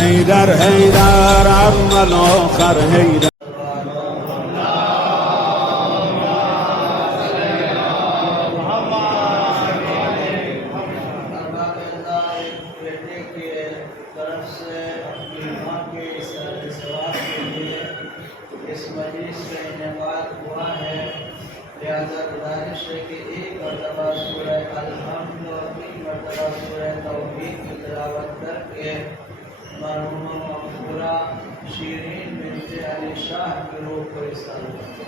حیدر حیدر اول آخر حیدر. اس مجلس کا انعقاد ہوا ہے، لہذا گزارش ہے کہ ایک مرتبہ سورہ الحمد اور 3 مرتبہ سورہ توحید کی تلاوت کر کے مرحومہ مغفورہ شیرین بنت علی شاہ کی روح کو اصال کریں.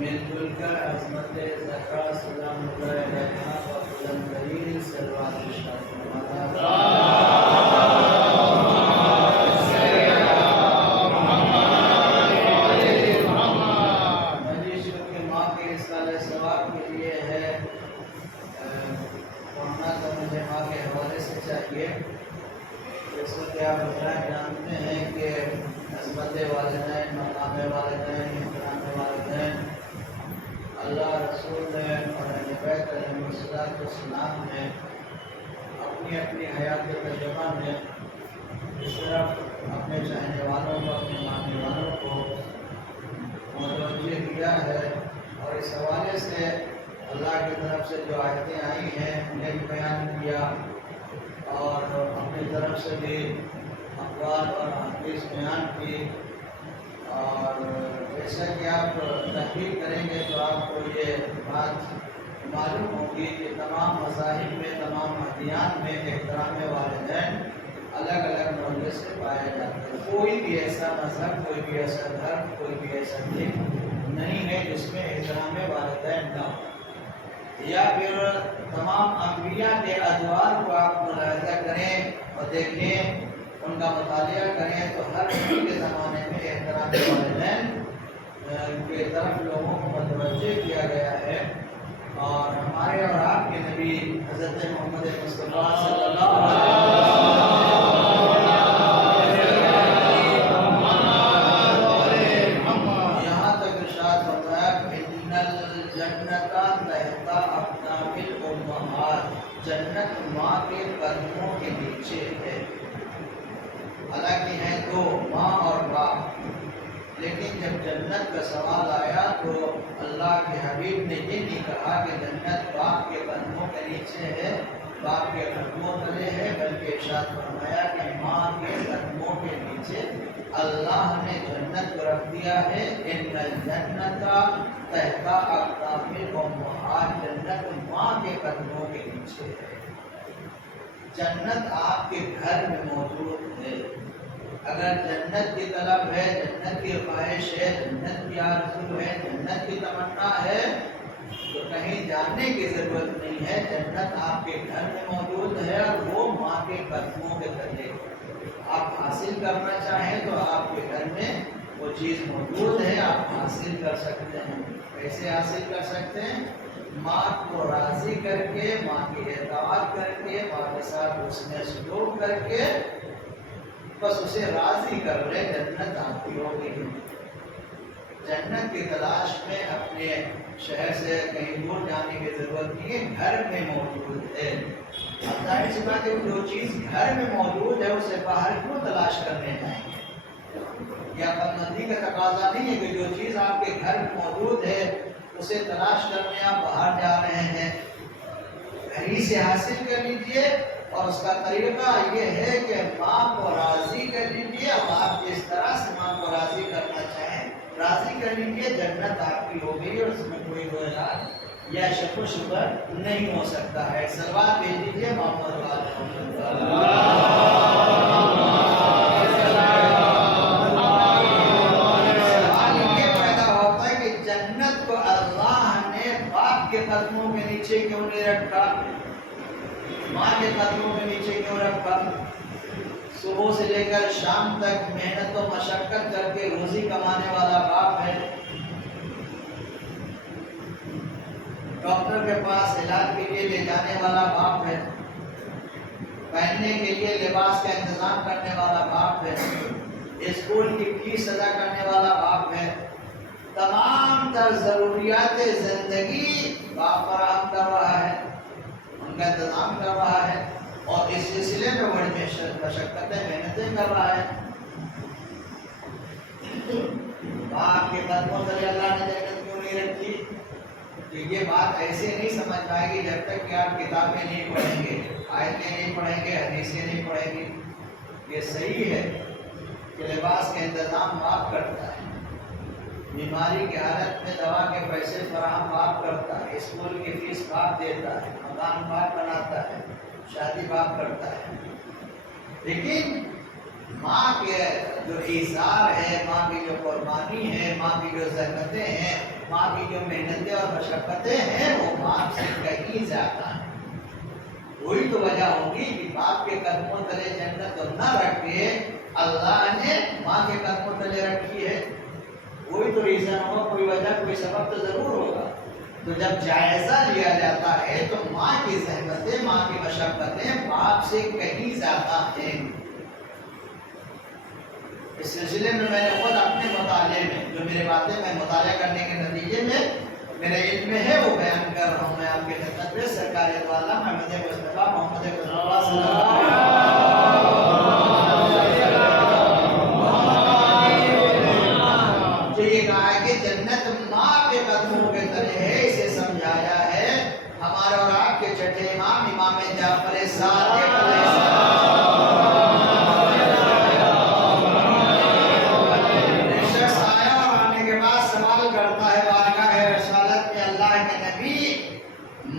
مل جل کر عظمت زہرا سلام اللہ علیہا و بلند ترین صلوات ارشاد فرماتا. مجلس کے ماں کے اصالہ ثواب کے لیے ہے، پڑھنا تو مجھے ماں کے حوالے سے چاہیے. جیسا کہ آپ حضرات جانتے ہیں کہ عظمت والدین، مقام والدین، احترام والدین اللہ رسول نے اور اہل بیت علیہ السلام نے اپنی اپنی حیات تجربہ میں اس طرف اپنے چاہنے والوں کو، اپنے ماننے والوں کو متوجہ کیا ہے، اور اس حوالے سے اللہ کی طرف سے جو آیتیں آئی ہیں انہیں بھی بیان کیا، اور اپنی طرف سے بھی اقوال اور حدیث بیان کی. اور جیسا کہ آپ تحقیق کریں گے تو آپ کو یہ بات معلوم ہوگی کہ تمام مذاہب میں، تمام ادیان میں احترام والدین الگ الگ نوعیت سے پائے جاتے ہیں. کوئی بھی ایسا مذہب، کوئی بھی ایسا دھرم، کوئی بھی ایسا دین نہیں ہے جس میں احترام والدین نہ ہو. یا پھر تمام انبیاء کے ادوار کو آپ ملاحظہ کریں اور دیکھیں، ان کا مطالعہ کریں تو ہر نبی کے زمانے میں احترام والدین کی طرف لوگوں کو متوجہ کیا گیا ہے. اور ہمارے اور آپ کے نبی حضرت محمد مصطفیٰ صلی اللہ علیہ وسلم یہاں تک ارشاد فرمایا ان الجنت تحت اقدام الامہات، جنت ماں کے قدموں کے نیچے ہے. حالانکہ ہیں دو، ماں اور باپ، لیکن جب جنت کا سوال آیا تو اللہ کے حبیب نے یہ نہیں کہا کہ جنت باپ کے قدموں کے نیچے ہے، باپ کے قدموں تلے ہے، بلکہ ارشاد فرمایا کہ ماں کے قدموں کے نیچے اللہ نے جنت کو رکھ دیا ہے. ان الجنت تحت اقدام الامہات، جنت ماں کے قدموں کے نیچے ہے. جنت آپ کے گھر میں موجود ہے. اگر جنت کی طلب ہے، جنت کی خواہش ہے، جنت کی آرزو ہے، جنت کی تمنا ہے تو کہیں جانے کی ضرورت نہیں ہے. جنت آپ کے گھر میں موجود ہے اور وہ ماں کے قدموں کے تلے. آپ حاصل کرنا چاہیں تو آپ کے گھر میں وہ چیز موجود ہے، آپ حاصل کر سکتے ہیں. کیسے حاصل کر سکتے ہیں؟ ماں کو راضی کر کے، ماں کی اطاعت کر کے، ماں کے ساتھ حسن سلوک کر کے بس اسے راضی کر لے، جنت آپ کی ہوگی. جنت کی تلاش میں اپنے شہر سے کہیں دور جانے کی ضرورت نہیں ہے، گھر میں موجود ہے. اب ظاہر سی بات ہے جو چیز گھر میں موجود ہے اسے باہر کیوں تلاش کرنے جائیں گے؟ یا پابندی کا تقاضا نہیں ہے کہ جو چیز آپ کے گھر میں موجود ہے اسے تلاش کرنے آپ باہر جا رہے ہیں. گھر ہی سے حاصل کر لیجئے، اور اس کا طریقہ یہ ہے کہ ماں کو راضی کر لیجئے. اب آپ جس طرح سے ماں کو راضی کرنا چاہیں راضی کر لیجئے، جنت آپ کی ہو گئی، اور اس میں کوئی وجہ یا شک و شبہ نہیں ہو سکتا ہے. صلوات بھیج دیجئے محمد سوال یہ پیدا ہوتا ہے کہ جنت کو اللہ نے باپ کے قدموں کے نیچے کیوں نہیں رکھا؟ ماں کے قدموں کے نیچے کیوں رکھا؟ صبح سے لے کر شام تک محنت و مشقت کر کے روزی کمانے والا باپ ہے، ڈاکٹر کے پاس علاج کے لیے لے جانے والا باپ ہے، پہننے کے لیے لباس کا انتظام کرنے والا باپ ہے، اسکول کی فیس ادا کرنے والا باپ ہے، تمام تر ضروریات زندگی باپ فراہم کر رہا ہے، ان کا انتظام کر رہا ہے، اور اس سلسلے میں بڑی مشقتیں محنتیں کر رہا ہے۔ باپ کے قدموں تلے اللہ نے جنت کیوں نہیں رکھی؟ تو یہ بات ایسے نہیں سمجھ پائے گی جب تک کہ آپ کتابیں نہیں پڑھیں گے، آیتیں نہیں پڑھیں گے، حدیثیں نہیں پڑھیں گے۔ یہ صحیح ہے کہ لباس کا انتظام باپ کرتا ہے، بیماری کی حالت میں دوا کے پیسے فراہم باپ کرتا ہے، اسکول کی فیس باپ دیتا ہے، مکان باپ بناتا ہے، شادی باپ کرتا ہے، لیکن ماں کے جو ایثار ہے، ماں کی جو قربانی ہے، ماں کی جو زحمتیں ہیں، ماں کی جو محنتیں اور مشقتیں ہیں، وہ باپ سے کہیں زیادہ ہیں۔ وہی تو وجہ ہوگی کہ باپ کے قدموں تلے جنت نہ رکھ کے اللہ نے ماں کے قدموں تلے رکھی ہے۔ کوئی تو ریزن ہوگا، کوئی وجہ، کوئی سبب تو ضرور ہوگا۔ تو جب جائزہ لیا جاتا ہے تو ماں کی زحمتیں، ماں کی مشقتیں باپ سے کہیں زیادہ ہیں۔ اس سلسلے میں میں نے خود اپنے مطالعے میں جو میرے باتیں میں مطالعہ کرنے کے نتیجے میں میرے علم میں ہے وہ بیان کر رہا ہوں۔ میں آپ کے خدمت میں سرکار دو عالم محمد مصطفیٰ محمد صلی اللہ علیہ وسلم جو یہ کہا ہے کہ جنت ماں کے قدموں کے تلے ہے، اسے سمجھایا ہے ہمارے اور آپ کے چھٹے امام امام جعفر صادق علیہ السلام۔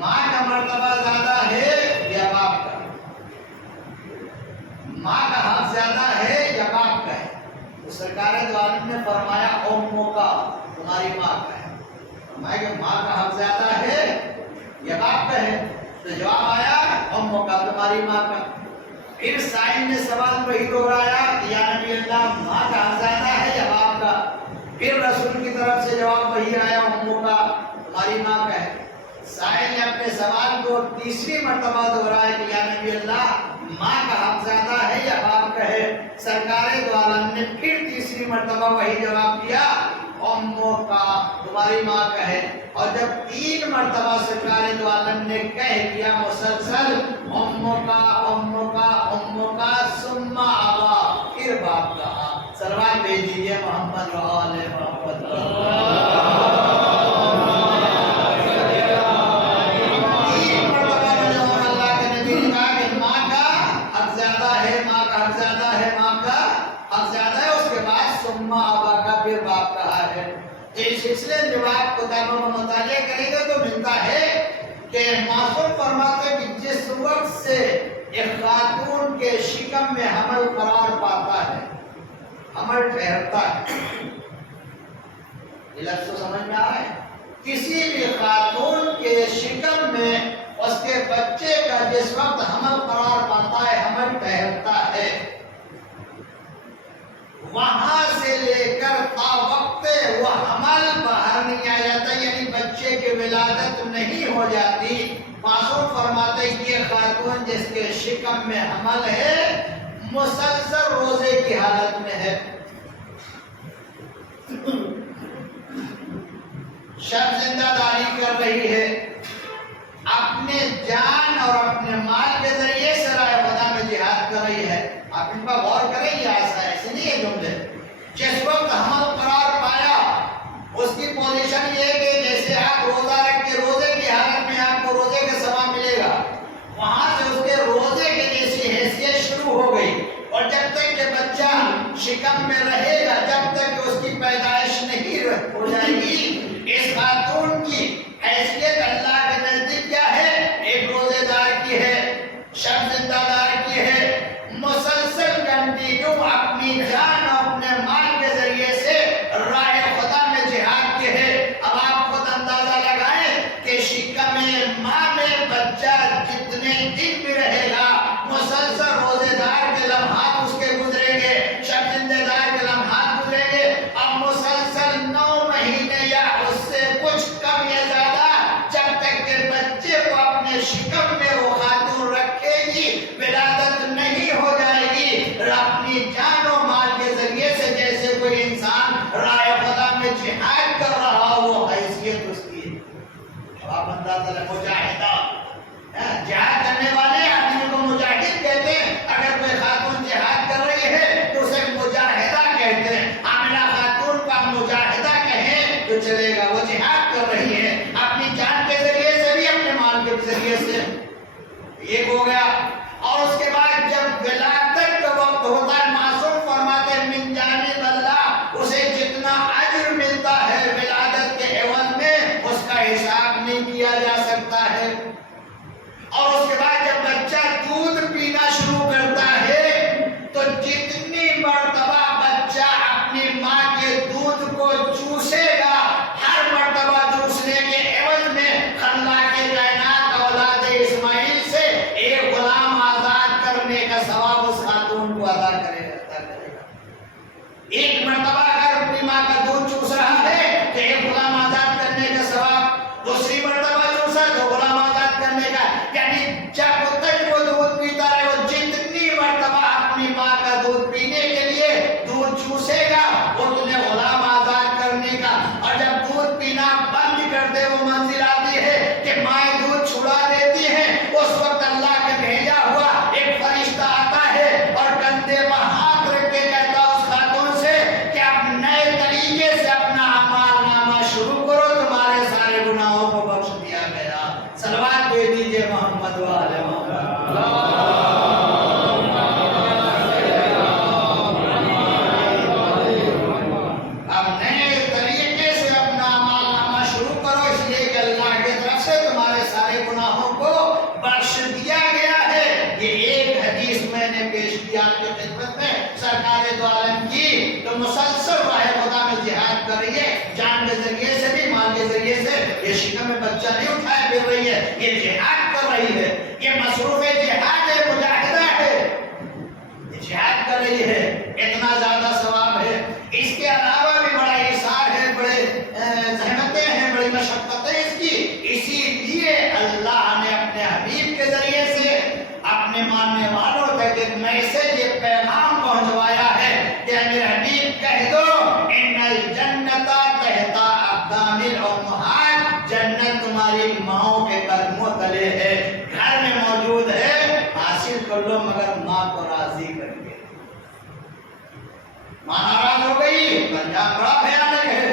ماں کا مرتبہ زیادہ ہے یا باپ کا؟ ماں کا حق زیادہ ہے یا باپ کا ہے؟ تو سرکار دو عالم نے فرمایا اموں کا، تمہاری ماں کا ہے۔ فرمایا کہ ماں کا حق زیادہ ہے یا باپ کا ہے؟ تو جواب آیا اموں کا، تمہاری ماں کا۔ پھر سائن نے سوال وہی دہرایا کہ یا نبی اللہ ماں کا حق زیادہ ہے یا باپ کا؟ پھر رسول کی طرف سے جواب وہی آیا اموں کا، تمہاری ماں کا ہے۔ سائل نے اپنے سوال کو تیسری مرتبہ دہرایا کہ یا نبی اللہ ماں کا حق زیادہ ہے یا باپ کا ہے؟ سرکار دو عالم نے پھر تیسری مرتبہ وہی جواب دیا اموں کا، تمہاری ماں کا ہے۔ اور جب تین مرتبہ سرکار دو عالم نے کہہ دیا مسلسل اموں کا اموں کا اموں کا ثم ابا، پھر باپ کہا۔ سلوات بھیج دیجیے محمد و آل محمد۔ اس سلسلے میں جب آپ کتابوں میں مطالعہ کریں گے تو ملتا ہے کہ معصوم فرماتے ہیں کہ جس وقت سے ایک خاتون کے شکم میں حمل قرار پاتا ہے، حمل ٹھہرتا ہے، یہ لفظ سمجھ میں آ رہا ہے؟ کسی بھی خاتون کے شکم میں اس کے بچے کا جس وقت حمل قرار پاتا ہے، حمل ٹھہرتا ہے، وہاں سے لے کر تا وقت وہ حمل باہر نہیں آ جاتا، یعنی بچے کی ولادت نہیں ہو جاتی، معصوم فرماتے ہیں کہ یہ خاتون جس کے شکم میں حمل ہے مسلسل روزے کی حالت میں ہے، شب زندہ داری کر رہی ہے، اپنے جان اور اپنے مال کے ذریعے سے راہ خدا میں جہاد کر رہی ہے۔ آپ ان پر غور کریں، یہ ایسے نہیں ہے جملے۔ جس وقت حمل قرار پایا اس کی پوزیشن یہ ہے کہ جیسے آپ روزہ رکھ کے روزے کی حالت میں آپ کو روزے کا ثواب ملے گا، وہاں سے اس کے روزے کے جیسی حیثیت شروع ہو گئی، اور جب تک کہ بچہ شکم میں رہے گا، جب تک کہ اس کی پیدائش نہیں ہو جائے گی، اس خاتون کی حیثیت اللہ جتنے دن بھی رہے گا مسلسل روزے دار کے لمحات اس کے گزریں گے، شب زندہ دار کے لمحات گزریں گے، اور مسلسل 9 مہینے یا اس سے کچھ کم یا زیادہ جب تک کہ بچے کو اپنے شکم میں وہ خاتون رکھے گی، ولادت نہیں ہو جائے گی، اپنی جان و مال کے ذریعے سے جیسے کوئی انسان راہ خدا میں جہاد کر رہا ہو وہ حیثیت اس کی ہے۔ آپ اندازہ لگو مجاہدہ، جہاد کرنے والے آدمی کو مجاہد کہتے ہیں، اگر کوئی خاتون جہاد کر رہی ہے تو اسے مجاہدہ کہتے ہیں۔ عاملہ خاتون کا مجاہدہ کہیں تو چلے گا، وہ جہاد کر رہی ہے اپنی جان کے ذریعے سے بھی اپنے مال کے ذریعے سے۔ ایک ہو گیا، اور اس کے بعد جب ولادت کا وقت ہوتا ہے معصوم فرماتے ہیں من جانب اللہ، اسے جتنا اجر ملتا ہے ولادت کے عوض میں اس کا حساب نہیں کیا جا سکتا ہے۔ اور اس کے بعد جب بچہ دودھ پینا شروع کرتا ہے تو جتنی مرتبہ بچہ اپنی ماں کے دودھ کو چوسے گا، ہر مرتبہ چوسنے کے عوض میں خلاق کائنات اولاد اسماعیل سے ایک غلام آزاد کرنے کا ثواب اس خاتون کو ادا کرے گا۔ ایک مرتبہ اگر اپنی ماں کا دودھ چوس رہا ہے تو ایک غلام آزاد کرنے کا ثواب، دوسری مرتبہ چوسا تو غلام آزاد کرنے کا، یعنی جب تک وہ دودھ پیتا ہے وہ جتنی مرتبہ اپنی ماں کا دودھ پینے کے لیے دودھ چوسے گا اتنے غلام آزاد کرنے کا، اور جب دودھ پینا بند کر دے وہ منزل آتی ہے کہ مائیں دودھ چھڑا دیتی ہیں، اس وقت اللہ کے بھیجا ہوا ایک فرشتہ آتا ہے اور کندھے پر ہاتھ رکھ کے کہتا اس خاتون سے کہ اب نئے طریقے سے اپنا اعمال نامہ شروع کرو، تمہارے سارے گناہوں کو بخش دیا گیا۔ صلوات دے دیجئے محمد و آل محمد۔ اب نئے طریقے سے اپنا اعمال نامہ شروع کرو، اس لیے کہ اللہ کی طرف سے تمہارے سارے گناہوں کو بخش دیا گیا ہے۔ یہ ایک حدیث میں نے پیش کیا آپ کی خدمت میں، سرکار دو عالم کی تو مسلسل راہ خدا میں جہاد کر رہی ہے، جان کے ذریعے سے بھی مال کے ذریعے سے، یہ شکم میں بچہ نہیں اٹھائے پھر رہی ہے، یہ جہاد کر رہی ہے، یہ مصروف جہاد ہے، مجاہدہ ہے، یہ جہاد کر رہی ہے، اتنا زیادہ ثواب ہے۔ اس کے علاوہ بھی بڑا احسان ہے، بڑے زحمتیں ہیں، بڑی مشقتیں اس کی، اسی لیے اللہ نے اپنے حبیب کے ذریعے سے اپنے ماننے والوں تک ایک میسج، ایک پیغام پہنچوایا ہے کہ میرے حبیب کہہ دو ان الجنت تحت اقدام الامہات، جنت تمہاری ماؤں کے قدموں تلے ہے، گھر میں موجود ہے، حاصل کر لو مگر ماں کو راضی کر کے۔ ماں ناراض ہو گئی، انجام بڑا بھیانک ہے۔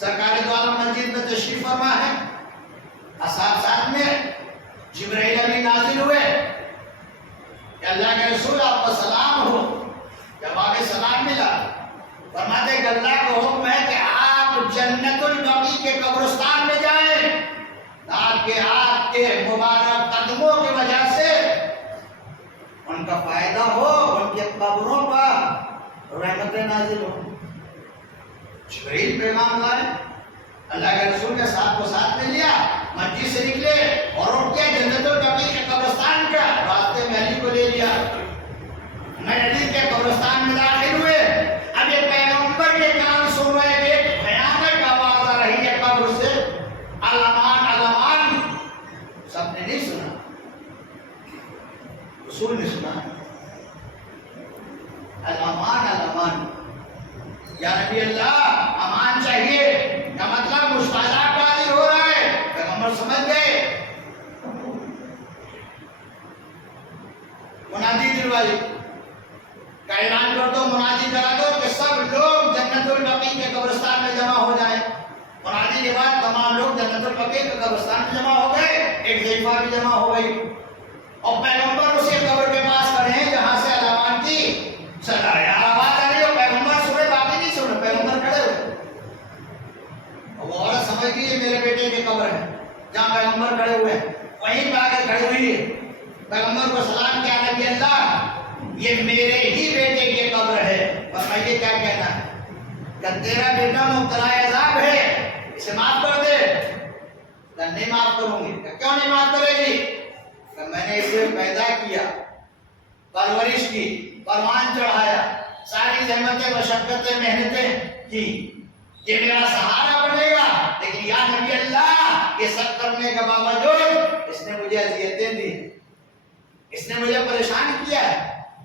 سرکار دو عالم مسجد میں تشریف فرما ہے، اصحاب ساتھ میں، جبرائیل علی نازل ہوئے کہ اللہ کے رسول آپ کو سلام ہو۔ جب آگے سلام ملا فرماتے کہ اللہ کا حکم ہے کہ آپ جنت البقیع کے قبرستان میں جائیں تاکہ آپ کے مبارک قدموں کی وجہ سے ان کا فائدہ ہو، ان کے قبروں پر رحمت نازل ہو۔ جبرائیل پیغام لائے، اللہ کے رسول کے ساتھ کو ساتھ میں لیا، مسجد سے نکلے اور رک گیا جنت البقیع کے قبرستان کا، راستے میں علی کو لے لیا، میں علی کے قبرستان میں داخل ہوئے۔ اب یہ پیغمبر کے کان سن رہے کہ ایک بھیانک آواز آ رہی ہے قبر سے، الامان الامان، سب نے نہیں سنا، رسول نے سنا، الامان الامان، یا نبی اللہ امان چاہیے، کا مطلب مشکلات حاضر ہو رہا ہے۔ پیغمبر سمجھ گئے، منادی دلوائی کا اعلان کر دو، منادی کرا دو کہ سب لوگ جنت البقیع کے قبرستان میں جمع ہو جائیں۔ منادی کے بعد تمام لوگ جنت البقیع کے قبرستان میں جمع ہو گئے، ایک ضعیفہ بھی جمع ہو گئی، اور پیغمبر اسی قبر کے پاس کھڑے ہیں جہاں سے علامات کی صدا ہے، آواز آ رہی ہے، پیغمبر سنے، باقی نہیں سنے، پیغمبر کھڑے ہوئے، وہ عورت سمجھ گئی یہ میرے بیٹے کی قبر ہے، جہاں پیغمبر کھڑے ہوئے ہیں وہیں پہ آ کے کھڑی ہوئی ہے۔ پیغمبر کو سلام کیا، نبی اللہ یہ میرے ہی بیٹے کی قبر ہے، فرمائیے کیا کہنا ہے؟ کہ تیرا بیٹا مبتلا عذاب ہے، اسے معاف کر دے۔ نہیں معاف کروں گی۔ کیوں نہیں معاف کرے گی؟ کہ میں نے اسے پیدا کیا، پرورش کی، پروان چڑھایا، ساری زحمتیں مشقتیں محنتیں کی، یہ میرا سہارا بنے گا، لیکن یا نبی اللہ یہ سب کرنے کے باوجود اس نے مجھے اذیتیں دی، اس نے مجھے پریشان کیا ہے،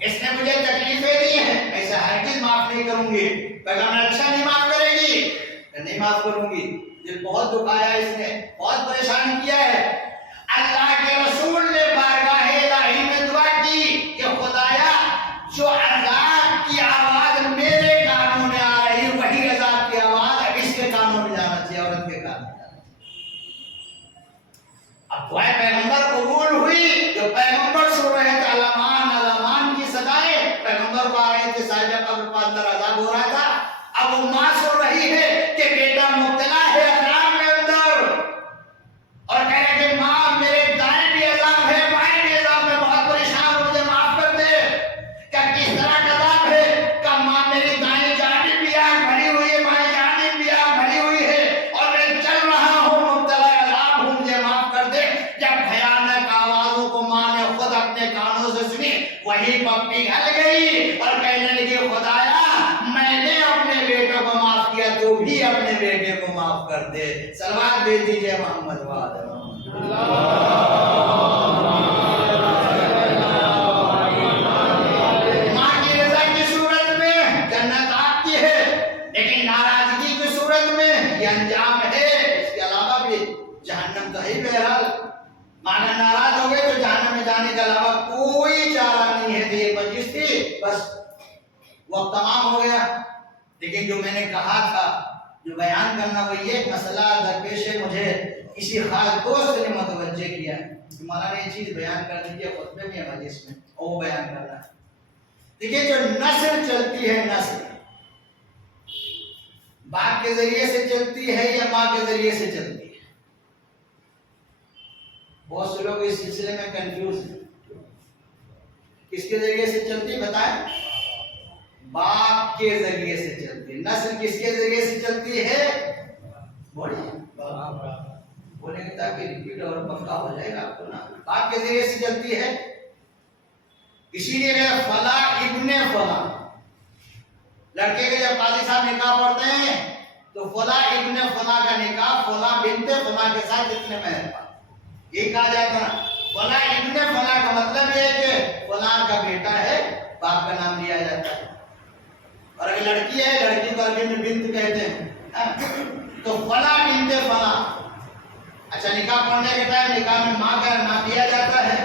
اس نے مجھے تکلیفیں دی ہیں، ایسا ہرگز معاف نہیں کروں گی۔ پیغمبر اچھا نہیں معاف کرے گی، نہیں معاف کروں گی، دل بہت دکھایا اس نے، بہت پریشان کیا ہے۔ اللہ کے رسول نے بارگاہ الہی میں دعا کی کہ خدایا جو عذاب کی آواز میرے کانوں میں آ رہی وہی عذاب کی آواز اب اس کے کانوں میں جانا چاہیے، عورت کے کانوں میں جانا چاہیے۔ اب دعائیں پیغمبر قبول ہوئی، جو پیغمبر سن رہے تھے علمان علمان کی صدائیں، پیغمبر کو آ رہے تھے، صاحب قبر پر اندر عذاب ہو رہا تھا، اب وہ ماں سن رہی ہے کہ بیٹا مبتلا ہے عذاب میں اندر، اور کہہ رہے کہ ماں میرے دائیں بھی عذاب ہے، بائیں بھی عذاب ہے، بہت پریشان ہوں، مجھے معاف کر دے۔ کیا کس طرح کا عذاب ہے؟ کہ ماں میری دائیں جانب بھی آگ بھری ہوئی ہے، بائیں جانب بھی آگ بھری ہوئی ہے، اور میں چل رہا ہوں، مبتلا عذاب ہوں، مجھے معاف کر دے۔ جب بھیانک آوازوں کو ماں نے خود اپنے کانوں سے سنی، وہیں پر پگھل گئی اور کہنے لگی خدایا میں نے اپنے بیٹوں کو معاف کیا، تو بھی اپنے بیٹے کو معاف کر دے۔ صلوات بھیج دیجئے محمد وعلى ماں کی رضا کی صورت میں جنت آپ کی ہے، لیکن ناراضگی کی صورت میں یہ انجام ہے، اس کے علاوہ بھی جہنم تو ہے بہرحال۔ مانا ناراض ہو گئے تو جہنم میں جانے کے علاوہ کوئی چارہ نہیں ہے۔ یہ مجلس تھی، بس وقت تمام ہو گیا، لیکن جو میں نے کہا تھا، جو بیان کرنا وہ یہ مسئلہ درپیش ہے، مجھے کسی خاص دوست نے متوجہ کیا ہے کہ مولانا یہ چیز بیان کرنی ہے، خطبے میں مجلس میں، اور وہ بیان کر رہا ہے۔ دیکھیے جو نسل چلتی ہے، نسل باپ کے ذریعے سے چلتی ہے یا ماں کے ذریعے سے چلتی ہے؟ بہت سے لوگ اس سلسلے میں کنفیوز ہیں، کس کے ذریعے سے چلتی ہے بتائیں؟ باپ کے ذریعے سے چلتی ہے۔ نسل کس کے ذریعے سے چلتی ہے؟ بولیں گے تاکہ ریپیٹ اور پکا ہو جائے گا آپ کو نا۔ باپ کے ذریعے سے چلتی ہے، اسی لیے فلاں ابن فلاں، لڑکے کے جب قاضی صاحب نکاح پڑھتے ہیں تو فلاں ابن فلاں کا نکاح فلاں بنت فلاں کے ساتھ اتنے مہر پا، یہ کہا جاتا ہے۔ فلاں ابن فلاں کا مطلب یہ ہے کہ فلاں کا بیٹا ہے، باپ کا نام لیا جاتا ہے، اور اگر لڑکی ہے لڑکی کو بنت کہتے ہیں، تو فلاں بنت فلاں۔ اچھا نکاح پڑھنے کے ٹائم نکاح میں ماں کا نام لیا جاتا ہے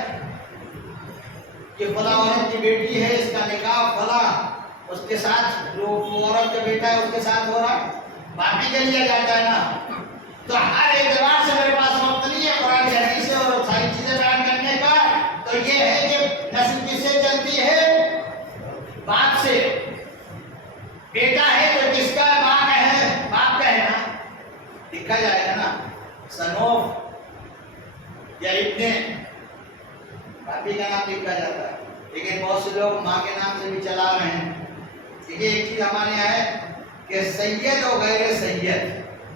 کہ فلاں عورت کی بیٹی ہے، اس کا نکاح فلاں اس کے ساتھ، جو عورت کا بیٹا ہے اس کے ساتھ ہو رہا ہے، باقی کے لیا جاتا ہے نا۔ تو ہر اعتبار سے میرے پاس وقت نہیں ہے قرآن کی حدیث سے اور ساری چیزیں بیان کرنے کا، تو یہ ہے کہ نسل کس سے چلتی ہے؟ باپ سے۔ بیٹا ہے تو کس کا باپ ہے؟ باپ کا ہے نا، لکھا جائے گا نا سنوف یا ابن، باپی کا نام لکھا جاتا ہے، لیکن بہت سے لوگ ماں کے نام سے بھی چلا رہے ہیں۔ دیکھیے ایک چیز ہمارے یہاں ہے کہ سید اور غیر سید،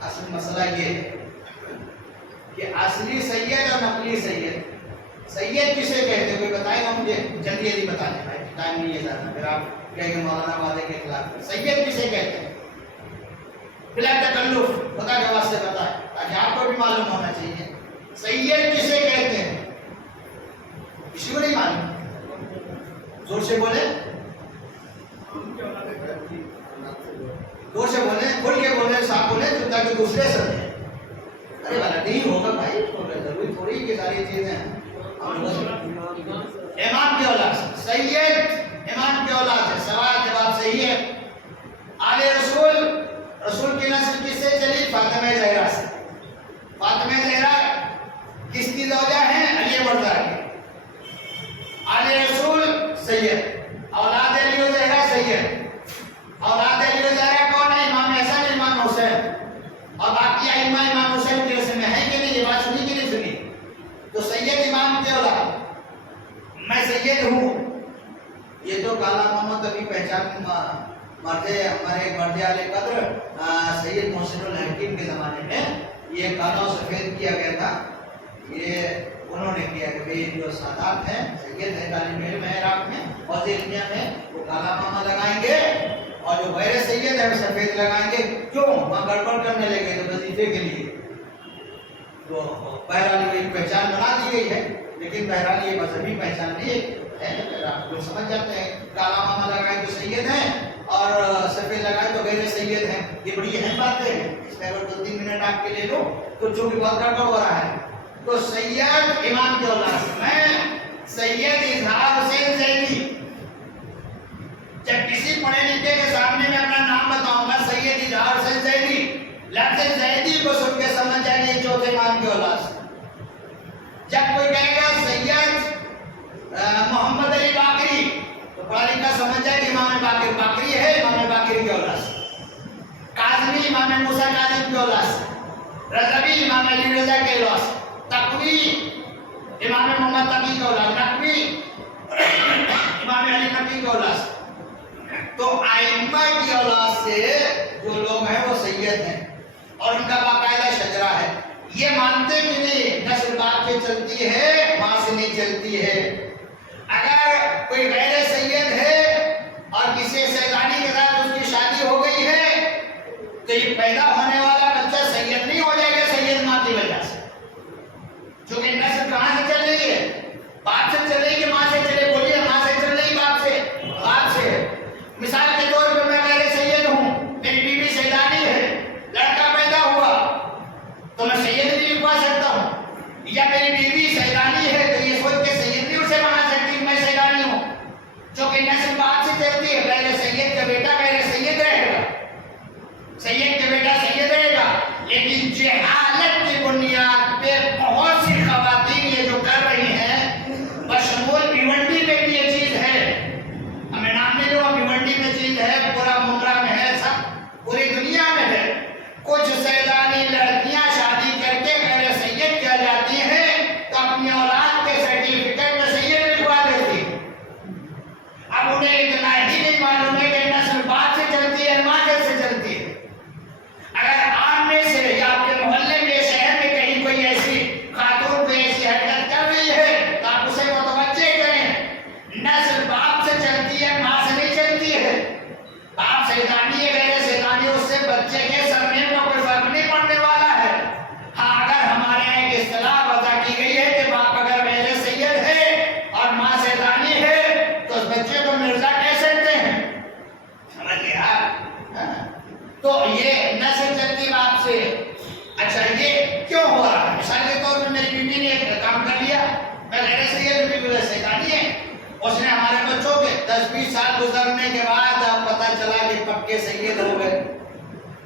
اصل مسئلہ یہ ہے کہ اصلی سید اور نقلی سید۔ سید کسے کہتے ہیں؟ کوئی بتائے گا مجھے؟ جلدی جلدی بتا دیں بھائی، ٹائم نہیں ہے زیادہ، پھر آپ کہیں گے مولانا وعدے کے خلاف۔ سید کسے کہتے ہیں؟ بلا تکلف خدا کے واسطے بتائیں تاکہ آپ کو بھی معلوم ہونا چاہیے۔ سید کسے کہتے ہیں؟ کسی کو نہیں معلوم؟ زور سے بولے، زور سے بولے، کھل کے بولے، صاحب بولے تاکہ دوسرے سمجھیں۔ ارے والا نہیں ہوگا بھائی، ضروری تھوڑی کہ ساری چیزیں امام کی اولاد سے، سید امام کی اولاد ہے، سوال جواب صحیح ہے۔ آل رسول، رسول کی نسل کس سے چلی؟ فاطمہ زہرا سے۔ فاطمہ زہرا کس کی زوجہ ہیں؟ علی مرضی کی۔ آل رسول سید، اولاد علی و زہرا سید۔ اولاد علی و زہرا کون ہے؟ امام حسن، امام حسین، اور باقی ائمہ امام حسین کے رسم میں ہے کہ نہیں؟ یہ بات سنی کہ نہیں سنی؟ تو سید امام کی اولاد، میں سید ہوں، یہ تو کالا محمد ابھی پہچان مرتے، ہمارے مرد علی قدر سید محسن الحکیم کے زمانے میں یہ کالا سفید کیا گیا تھا، یہ انہوں نے کیا کہ بھئی جو سادات ہیں سید ہے طالب علم ہے عراق میں اور ذہنیہ میں وہ کالا پامہ لگائیں گے اور جو غیر سید ہے وہ سفید لگائیں گے. کیوں؟ وہاں گڑبڑ کرنے لگے تو وظیفے کے لیے. تو بہرحال یہ پہچان بنا دی گئی ہے لیکن بہرحال یہ مذہبی پہچان نہیں ہے. لوگ سمجھ جاتے ہیں کالا پامہ لگائیں تو سید ہیں اور سفید لگائیں تو غیر سید ہیں. یہ بڑی اہم بات ہے. اس میں اگر 2-3 منٹ آپ کے لے لو تو جو بھی بہت گڑبڑ ہو رہا ہے. تو سید امام کے اولاد سے میں سید اظہار حسین زیدی جب کسی پڑھے لکھے کے سامنے میں اپنا نام بتاؤں گا سید اظہار حسین زیدی لفظ زیدی کو سن کے سمجھ جائیں گے چوتھے امام کے اولاد سے. جب کوئی کہے گا سید محمد علی باقری تو پڑھا لکھا سمجھ جائے کہ امام باقری ہے امام باقری کے اولاد سے. کاظمی امام موسیٰ کاظم کے اولاد سے. رضوی امام علی رضا کے اولاد سے. تقوی امام محمد تقی کے اولاد. نقوی امام علی نقی کے اولاد سے. تو ائمہ کی اولاد سے جو لوگ ہیں وہ سید ہیں اور ان کا باقاعدہ شجرہ ہے. یہ مانتے کہ نہیں نسل باپ سے چلتی ہے ماں سے نہیں چلتی ہے. اگر کوئی غیر سید ہے اور کسی سیدانی کے ساتھ اس کی شادی ہو گئی ہے تو یہ پیدا ہونے والا بچہ سید نہیں ہو جائے گا سید ماں کی وجہ سے. چونکہ نسل کہاں سے چل رہی ہے؟ باپ سے چلے گی ماں سے چلے. بولیے ماں سے چل رہی باپ سے؟ باپ سے. مثال کے طور پر میں غیر سید ہوں میری بیوی سیدانی ہے لڑکا پیدا ہوا تو میں سید نہیں لکھوا سکتا ہوں. یا میری بیوی سیدانی ہے تو یہ سوچ کے سید نہیں اسے بنا سکتی میں سیدانی ہوں. چونکہ نسل باپ سے چلتی ہے. پہلے سید کا بیٹا پہلے سید رہے گا سید کا بیٹا سید رہے گا. لیکن جہالت کی بنیاد پہ بہت سی خواتین یہ جو کر رہی ہیں بشمول بھیونڈی میں بھی یہ چیز ہے. ہمیں نام نہیں لوں بھیونڈی میں چیز ہے پورا ممبرا میں ہے سب پوری دنیا میں ہے. کچھ سیدانی لڑکیاں شادی کر کے غیر سید کیا جاتی ہیں تو اپنی اولاد کے سرٹیفکیٹ میں سید لکھوا دیتی. اب انہیں اتنا ہی نہیں معلوم ہے کہ نسل باپ سے چلتی ہے ماں سے چلتی ہے. اگر آپ میں سے یا آپ کے محلے میں شہر میں کہیں کوئی ایسی خاتون کوئی ایسی حرکت کر رہی ہے تو آپ اسے متوجہ کریں. نسل باپ سے چلتی ہے ماں سے نہیں چلتی ہے. باپ سیدانی ہے غیر سیدانی اس سے بچے کے سرنیم کا کوئی فرق نہیں پڑنے والا ہے. ہاں اگر ہمارے یہاں ایک اصطلاح وضع کی گئی ہے کہ باپ اگر غیر سید ہے اور ماں سیدانی ہے تو اس بچے کو مرزا کہہ سکتے ہیں. سمجھ گئے آپ؟ تو یہ نسل چلتی باپ سے. اچھا یہ کیوں ہو رہا ہے؟ مثال کے طور پر میری بیوی نے ایک کام کر لیا میں غیر سید بیوی سیدانی ہے. اس نے ہمارے بچوں کے 10-20 سال گزرنے کے بعد اب پتہ چلا کہ پکے سید ہو گئے.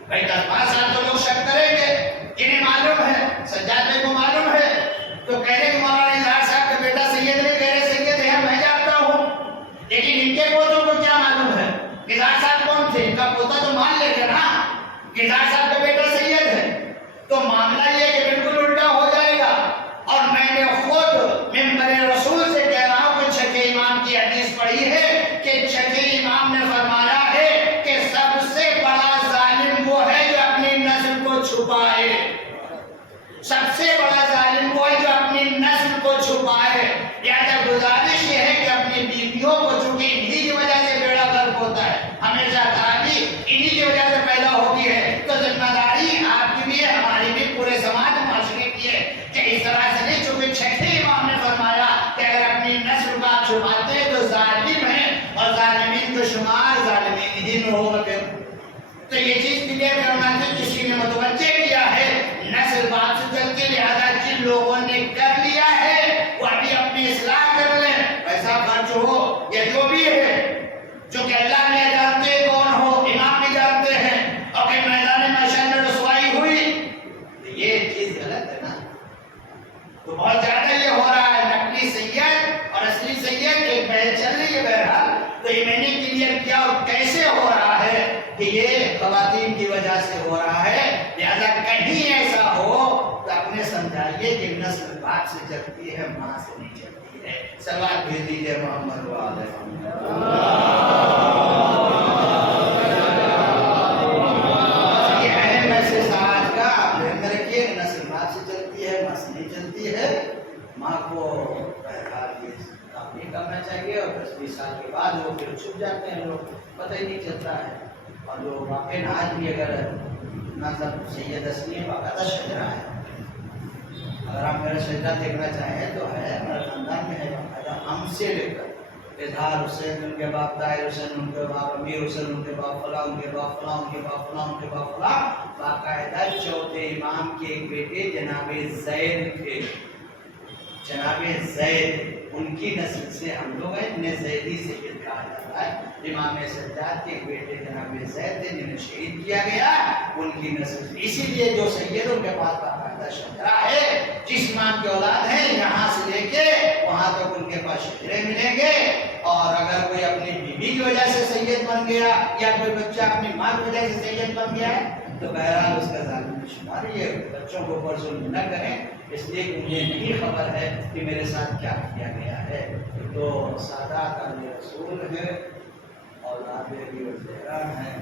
بھائی 10-5 سال تو لوگ شک کریں گے. انہیں معلوم ہے سجاد بھائی کو معلوم ہے تو کہہ رہے کہ مولانا اظہار صاحب کا بیٹا سید نہیں غیر سید ہے میں جانتا ہوں. لیکن ان کے پوتوں کو کیا معلوم ہے اظہار صاحب کون تھے؟ ان کا پوتا تو مان لے گا نا اظہار صاحب کا بیٹا سید ہے. تو معاملہ یہ کہ بالکل الٹا ہو جائے گا. اور میں نے خود ممبر رسول سے کہہ رہا ہوں کہ چھٹے امام کی حدیث پڑھی ہے کہ چھٹے امام نے فرمایا ہے کہ سب سے بڑا ظالم وہ ہے جو اپنی نسل کو چھپائے. سب سے بڑا ظالم وہ ہے جو اپنی نسل کو چھپائے. لہذا گزارش یہ ہے کہ اپنی بیویوں کو چونکہ انہی کی وجہ سے بیڑا غرق ہوتا ہے ہمیشہ خرابی انہی کی وجہ سے پیدا ہوتی ہے تو ذمہ داری آپ کی بھی ہے ہماری بھی پورے سماج معاشرے کی ہے کہ اس طرح سے نہیں. چونکہ چھٹے امام نے فرمایا کہ اگر اپنی نسل کو آپ چھپاتے ہیں تو ظالم ہیں اور ظالمین کو شمار ظالمین ہی میں ہوگا. تو یہ چیز کلیئر کرنا ہے کسی نے متوجہ کیا ہے نسل باپ سے چلتی. لہذا جن لوگوں نے کر لیا ہے وہ ابھی اپنی اصلاح کر لیں. پیسہ خرچ ہو یا جو بھی ہے جو کہ اللہ نے جانتے کون ہو امام بھی جانتے ہیں اور کہ میدان محشر میں رسوائی ہوئی یہ چیز غلط ہے نا. تو بہت زیادہ یہ ہو رہا ہے نقلی سید اور اصلی سید ایک بحث چل رہی ہے. بہرحال تو یہ میں نے کلیئر کیا اور کیسے ہو رہا ہے کہ یہ خواتین کی وجہ سے ہو رہا ہے. لہذا کہیں ایسا ہو تو اپنے سمجھائیے کہ نسل باپ سے چلتی ہے ماں سے نہیں چلتی ہے. سلوات بھیج دیجیے محمد وعلیہ یہ اہم میسج آج کا آپ ذہن میں رکھیے کہ نسل باپ سے چلتی ہے ماں سے نہیں چلتی ہے. ماں آپ کو بہرحال یہ کام نہیں کرنا چاہیے، اور 10-20 سال کے بعد وہ پھر چھپ جاتے ہیں، لوگ پتہ ہی نہیں چلتا ہے۔ اور جو واقع آج بھی اگر نظر سید اسلیم باقاعدہ شجرا ہے، اگر آپ میرا شجرا دیکھنا چاہیں تو ہے، میرا خاندان میں ہے باقاعدہ، ہم سے لے کر اظہار حسین ان کے باپ، طاہر حسین ان کے باپ، امیر حسین ان کے باپ، فلاں ان کے باپ، فلاں ان کے باپ، فلاں ان کے باپ، فلاں باقاعدہ چوتھے امام کے ایک بیٹے جناب زید تھے، جناب زید، ان کی نسل سے ہم لوگ ہیں، انہیں زیدی سید کہا جاتا ہے۔ امام سجاد کے ایک بیٹے جناب زید تھے جنہیں شہید کیا گیا، ان کی نسل سے، اسی لیے جو سید ان کے پاس باقاعدہ شجرا ہے، جس امام کی اولاد ہے یہاں سے لے کے وہاں تک ان کے پاس شجرے ملیں گے۔ اور اگر کوئی اپنی بیوی کی وجہ سے سید بن گیا، یا کوئی بچہ اپنی ماں کی وجہ سے سید بن گیا ہے، تو بہرحال اس کا ظالم شمار، یہ بچوں کو اوپر ظلم نہ کریں، اس لیے کہ انہیں نہیں خبر ہے کہ میرے ساتھ کیا کیا گیا ہے۔ تو سادات علی رسول ہے، اولاد علی الزہرا ہیں،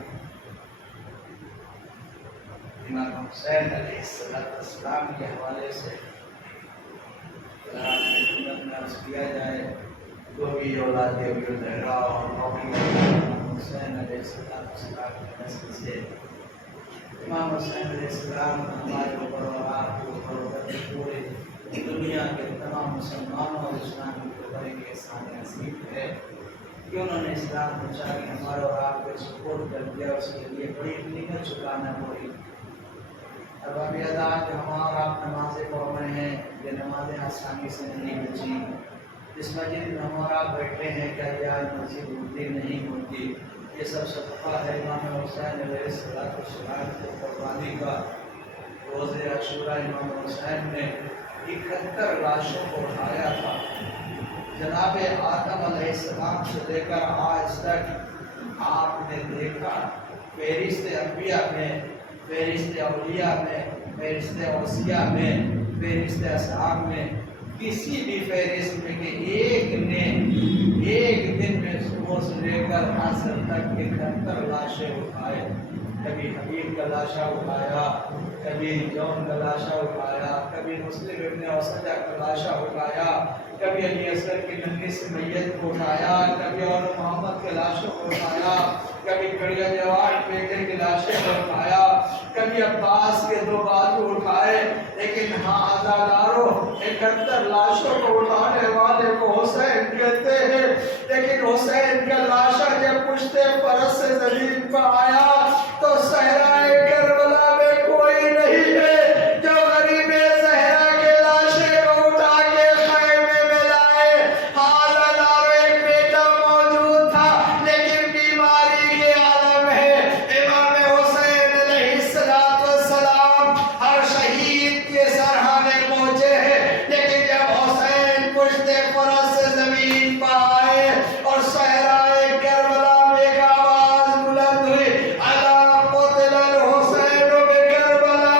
امام حسین علیہ السلام کے حوالے سے عرض کیا جائے تو بھی اولاد علی الزہرا اور امام حسین علیہ السلام کی نسل سے امام حسین علیہ السلام ہمارے اوپر اور آپ کے اوپر پورے دنیا کے تمام مسلمانوں اور اسلام کے اوپر ایک احسان نصیب ہے کہ انہوں نے اسلام پہنچا کے ہمارے اور آپ کو سپورٹ کر دیا، اس کے لیے بڑی قیمت چکانا پڑی۔ اب ابھی ادا کہ ہم اور آپ نمازیں پڑھ رہے ہیں، یہ نمازیں آسانی سے نہیں بچی، اس مسجد میں ہم اور آپ بیٹھے ہیں، کیا یہ آج مسجد ہوتی نہیں ہوتی، یہ سب صدقہ ہے امام حسین علیہ السلام کی قربانی کا۔ روز عاشورہ امام حسین نے 71 لاشوں کو اٹھایا تھا، جناب آدم علیہ السلام سے لے کر آج تک آپ نے دیکھا فہرست انبیاء میں، فہرست اولیاء میں، فہرست اوصیاء میں، فہرست اصحاب میں، کسی بھی فہرست میں کہ ایک نے ایک دن میں صبح سے لے کر عصر تک 71 لاشیں اٹھائے۔ کبھی حبیب کا لاشا اٹھایا، کبھی جون کا لاشا اٹھایا، کبھی مسلم ابن اوسجہ کا لاشا اٹھایا، کبھی علی اصغر کی ننھی سی میت کو اٹھایا، کبھی اور محمد کے لاشوں کو اٹھایا، کبھی کڑیا جواد بیٹے کی لاشیں کو اٹھایا، کبھی عباس کے 2 بازو اٹھائے، لیکن ہاں عزاداروں 71 لاشوں کو اٹھانے والے کو حسین کہتے ہیں، لیکن حسین کا لاشا جب پشت فرس سے زمین پر آیا تو صحرائے کربلا میں کوئی نہیں ہے جو غریب زہرا کے لاشے کو اٹھا کے خیمے میں لائے۔ حالانہ ایک بیٹا موجود تھا لیکن بیماری کے عالم ہے۔ امام حسین علیہ السلام ہر شہید کے سرحانے پہنچے ہیں، لیکن جب حسین پشت فرس سے زمین پر آئے اور صحرائے کربلا میں ایک آواز بلند ہوئی، الا قتل الحسین بکربلا،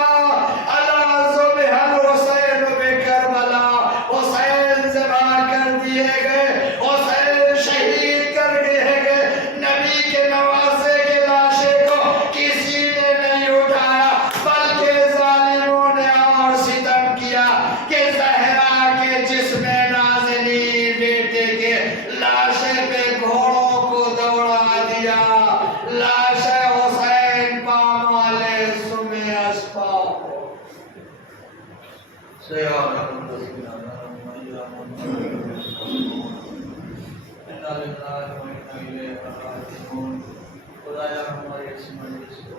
الا ذبح الحسین بکربلا، حسین ذبح کر دیے گئے، حسین شہید کر دیے گئے۔ نبی کے نواسے کے لاشے کو کسی نے نہیں اٹھایا، بلکہ ظالموں نے اور ستم کیا کہ زہرا کے جسم نازنین بیٹے کے لاشے پہ گھوڑوں کو دوڑا دیا۔ لاش حسین پامال سم اسباب خدایا ہمارے اس مجلس کو